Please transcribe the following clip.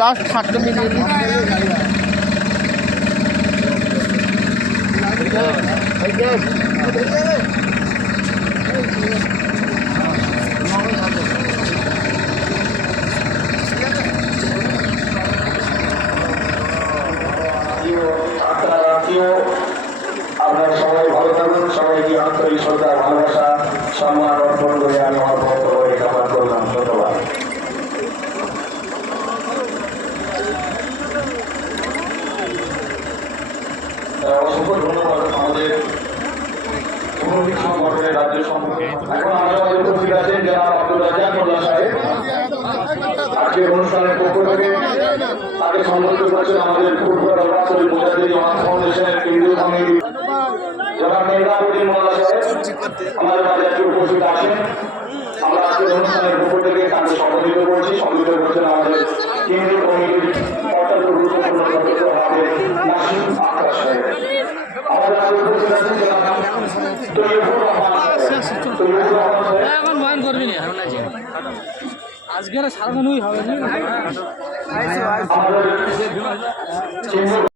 Last 7টা minute আপনারা সবাই ভালো থাকুন, সবাইকে আন্তরিক শ্রদ্ধা ভালোবাসা সম্মান অর্পণ করে আমি আমার বক্তব্য কামনা করলাম। ধন্যবাদ। অসংখ্য ধন্যবাদ আমাদের সংগঠনের রাজ্য সম্পর্কে। এখন আমাদের উপস্থিত আছেন জনাব আব্দুল রাজ্জাক মোল্লা সাহেব। আজকের অনুষ্ঠানের পক্ষ থেকে তাকে সম্মানিত করেছেন আমাদের ফুটবল রাষ্ট্রীয় মুজাহিদ জামাত ফাউন্ডেশনের কেন্দ্রীয় কমিটি জনাব মেহরাবুদ্দিন মোল্লা সাহেব আমাদের মাঝে আজকে উপস্থিত আছেন। আমরা আজকের অনুষ্ঠানের পক্ষ থেকে তাকে সম্মানিত করছি। সম্মানিত করছেন আমাদের কেন্দ্রীয় কমিটির অত্যন্ত গুরুত্বপূর্ণ সদস্য আমাদের নাসিম আক্তার সাহেব। আমাদের আজকে উপস্থিত আছেন জনাব তৈয়বুর রহমান সাহেব। এখন ময়ন করবি না আজকের সারাদিনই হবে না। আমাদের